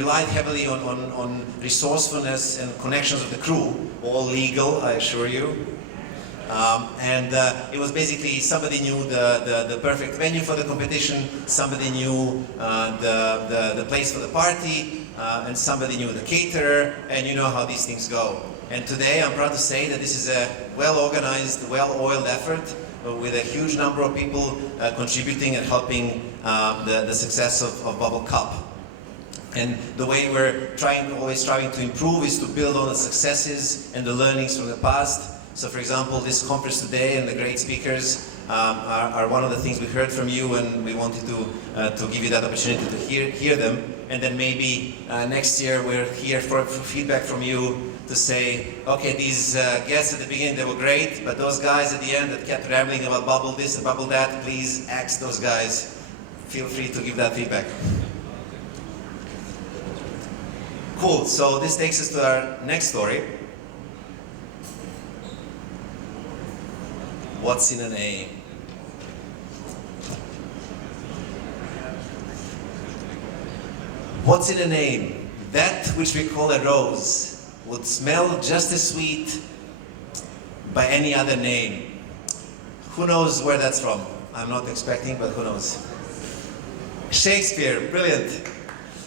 relied heavily on resourcefulness and connections of the crew, all legal, I assure you. It was basically somebody knew the perfect venue for the competition, somebody knew the place for the party, and somebody knew the caterer, and you know how these things go. And today I'm proud to say that this is a well-organized, well-oiled effort with a huge number of people contributing and helping the success of BubbleCup. And the way we're always striving to improve is to build on the successes and the learnings from the past. So for example, this conference today and the great speakers are one of the things we heard from you, and we wanted to give you that opportunity to hear them. And then maybe next year we're here for feedback from you to say, okay, these guests at the beginning, they were great, but those guys at the end that kept rambling about bubble this and bubble that, please ask those guys. Feel free to give that feedback. Cool, so this takes us to our next story. What's in a name? What's in a name? That which we call a rose would smell just as sweet by any other name. Who knows where that's from? I'm not expecting, but who knows? Shakespeare, brilliant.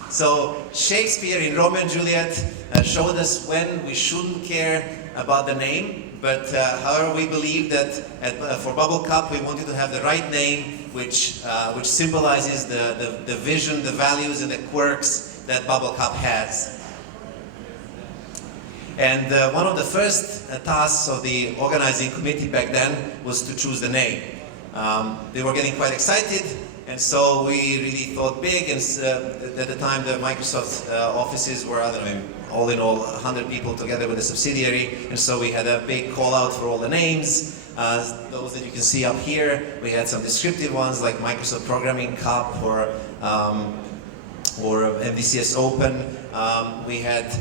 So Shakespeare in Romeo and Juliet showed us when we shouldn't care about the name, but however we believe that for BubbleCup we wanted to have the right name which symbolizes the vision, the values and the quirks that BubbleCup has. And one of the first tasks of the organizing committee back then was to choose the name. They were getting quite excited, and so we really thought big, and at the time the Microsoft offices were, I don't know, all in all 100 people together with a subsidiary, and so we had a big call out for all the names. Those that you can see up here, we had some descriptive ones like Microsoft Programming Cup or MDCS Open. We had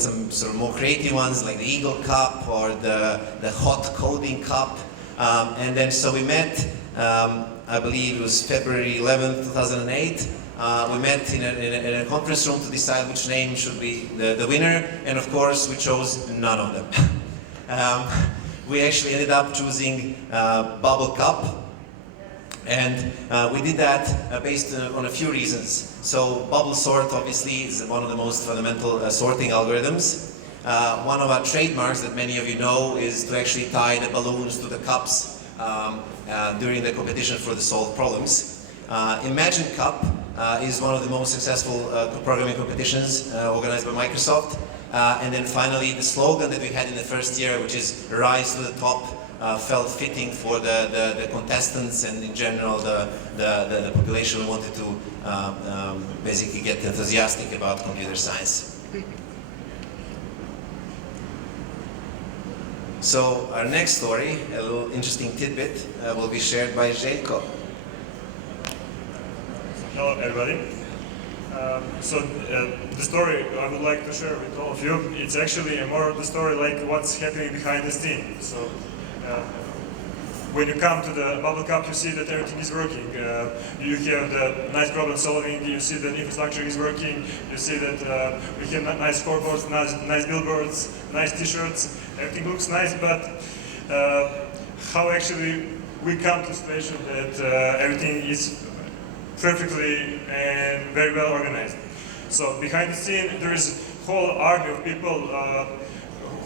some sort of more creative ones like the Eagle Cup or the Hot Coding Cup. And then so we met, I believe it was February 11th, 2008. We met in a conference room to decide which name should be the winner, and of course we chose none of them. We actually ended up choosing BubbleCup, and we did that based on a few reasons. So bubble sort obviously is one of the most fundamental sorting algorithms. One of our trademarks that many of you know is to actually tie the balloons to the cups during the competition for the solved problems. Imagine Cup is one of the most successful programming competitions organized by Microsoft. And then finally the slogan that we had in the first year, which is Rise to the Top, felt fitting for the contestants and in general the population who wanted to basically get enthusiastic about computer science. So our next story, a little interesting tidbit, will be shared by Zeljko. Hello everybody. The story I would like to share with all of you, it's actually more the story like what's happening behind the scene. So when you come to the BubbleCup, you see that everything is working. You have the nice problem solving, you see that infrastructure is working, you see that we have nice scoreboards, nice billboards, nice t-shirts, everything looks nice, but how actually we come to a situation that everything is perfectly and very well organized. So behind the scene there is a whole army of people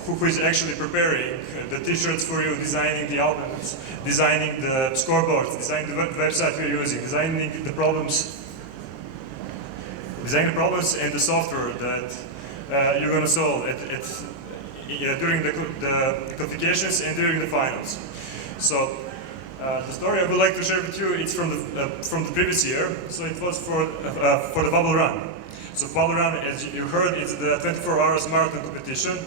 who is actually preparing the t-shirts for you, designing the albums, designing the scoreboards, designing the website we're using, designing the problems and the software that you're going to solve during the qualifications and during the finals. So the story I would like to share with you, it's from the previous year. So it was for the Bubble Run. So Bubble Run, as you heard, it's the 24 hours marathon competition.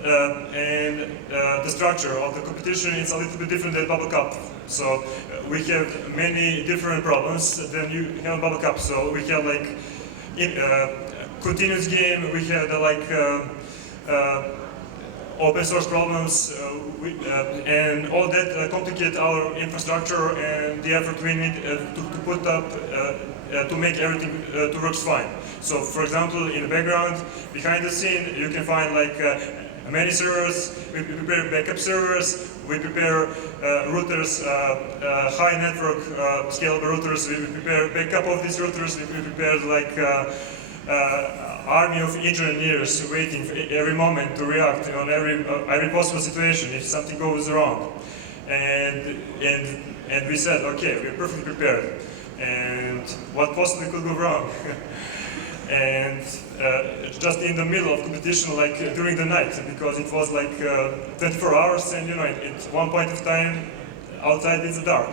The structure of the competition is a little bit different than BubbleCup. So we have many different problems than you have in BubbleCup. So we have like continuous game, we have the open source problems, and all that complicate our infrastructure and the effort we need to put up to make everything to work fine. So, for example, in the background, behind the scene, you can find like many servers. We prepare backup servers. We prepare routers, high network scalable routers. We prepare backup of these routers. We prepare like army of engineers waiting for every moment to react on every possible situation if something goes wrong. And we said, okay, we're perfectly prepared. And what possibly could go wrong? And just in the middle of competition, like during the night, because it was like 24 hours, and at one point of time, outside it's dark.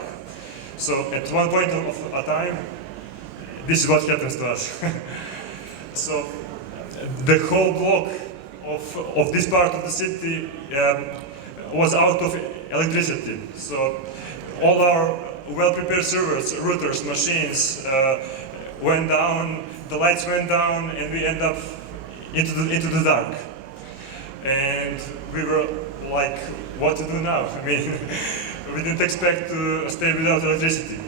So at one point of a time, this is what happens to us. So the whole block of this part of the city was out of electricity. So all our well-prepared servers, routers, machines went down, the lights went down, and we end up into the dark. And we were like, what to do now? I mean, we didn't expect to stay without electricity.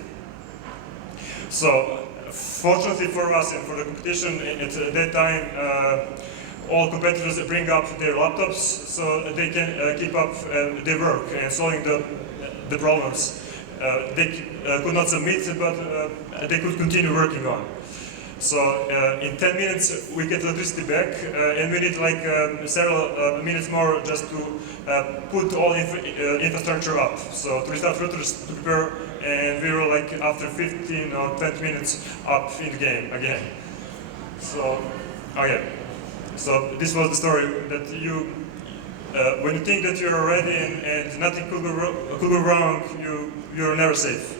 So, fortunately for us and for the competition, at that time, all competitors bring up their laptops so they can keep up their work and solving the problems. They could not submit, but they could continue working on. So in 10 minutes we get electricity back, and we need like several minutes more just to put all infrastructure up. So to restart routers to prepare, and we were like after 15 or 20 minutes up in the game again. So, okay. So this was the story that you, when you think that you're ready and nothing could go wrong, you're never safe.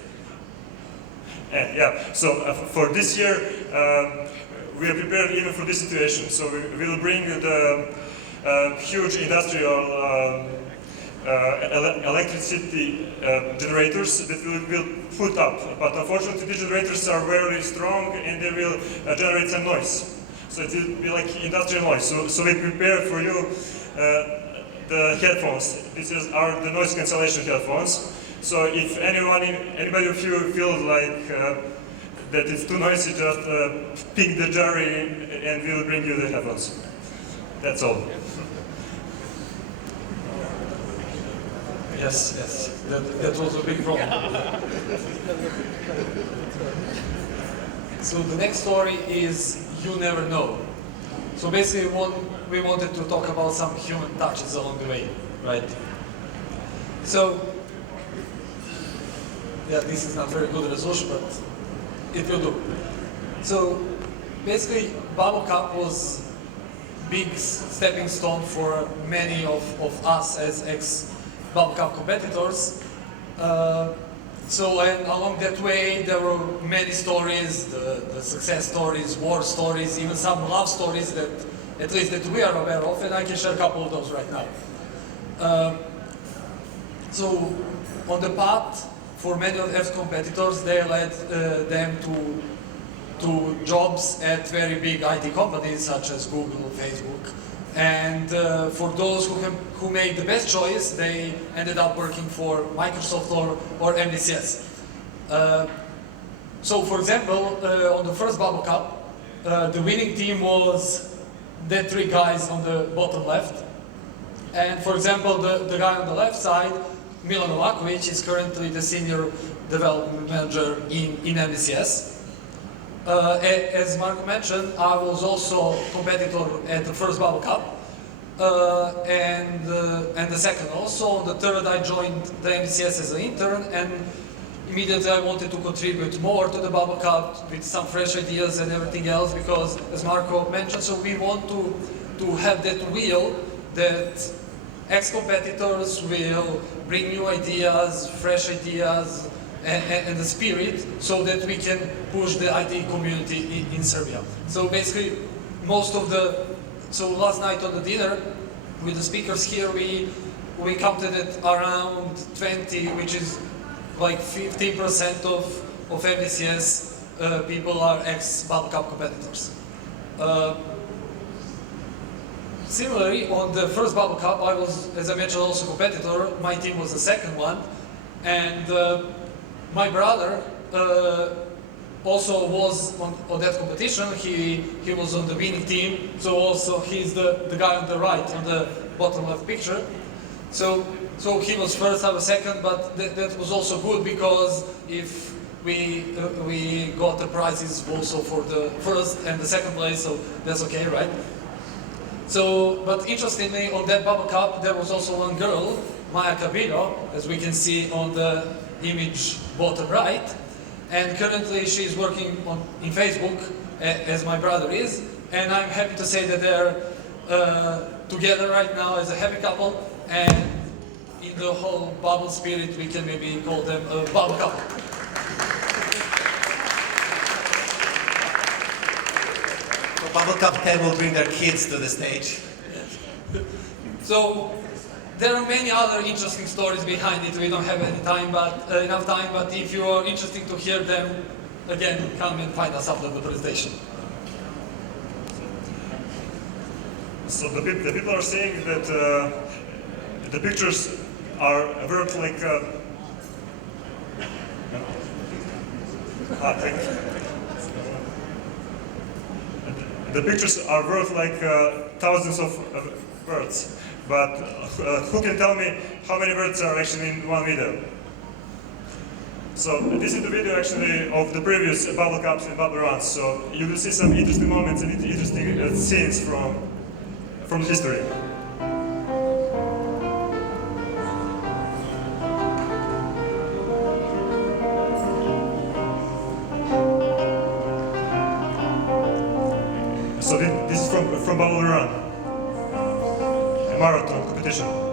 And yeah, so for this year, we are prepared even for this situation. So we will bring the huge industrial electricity generators that we will put up. But unfortunately, these generators are very strong and they will generate some noise. So it will be like industrial noise. So we prepared for you the headphones. These are the noise cancellation headphones. So if anybody of you feels like that it's too noisy, just pick the jar and we'll bring you the headphones. That's all. Yes, that was a big problem. So the next story is You Never Know. So basically we wanted to talk about some human touches along the way, right? So, yeah, this is not very good resolution, but it will do. So basically BubbleCup was big stepping stone for many of us as ex-BubbleCup competitors. And along that way there were many stories, the success stories, war stories, even some love stories that at least that we are aware of, and I can share a couple of those right now. So on the path, for many of F's competitors, they led them to jobs at very big IT companies such as Google, Facebook. And for those who made the best choice, they ended up working for Microsoft or MDCS. So for example, on the first BubbleCup, the winning team was the three guys on the bottom left. And for example, the guy on the left side, Milan Novakovic, is currently the senior development manager in MDCS. As Marko mentioned, I was also a competitor at the first BubbleCup, and the second also. The third, I joined the MDCS as an intern, and immediately I wanted to contribute more to the BubbleCup with some fresh ideas and everything else, because, as Marko mentioned, so we want to have that wheel that ex-competitors will bring new ideas, fresh ideas, and the spirit, so that we can push the IT community in Serbia. So basically, so last night on the dinner, with the speakers here, we counted it around 20, which is like 15% of MDCS people are ex-BubbleCup competitors. similarly, on the first Bubble Cup, I was, as I mentioned, also competitor. My team was the second one, and my brother also was on that competition. He was on the winning team, so also he's the guy on the right, on the bottom left picture. So he was first, I was second, but that was also good because if we got the prizes also for the first and the second place, so that's okay, right? So, but interestingly, on that Bubble Cup, there was also one girl, Maya Cabello, as we can see on the image bottom right, and currently she's working in Facebook, as my brother is, and I'm happy to say that they're together right now as a happy couple, and in the whole bubble spirit, we can maybe call them a bubble couple. BubbleCup8 will bring their kids to the stage. So there are many other interesting stories behind it. We don't have enough time, but if you are interested to hear them, again, come and find us after the presentation. So the people are saying that the pictures are worth like the pictures are worth like thousands of words, but who can tell me how many words are actually in one video? So this is the video actually of the previous bubble cups and bubble runs. So you will see some interesting moments and interesting scenes from history. So this is from Bubble Run, a marathon competition.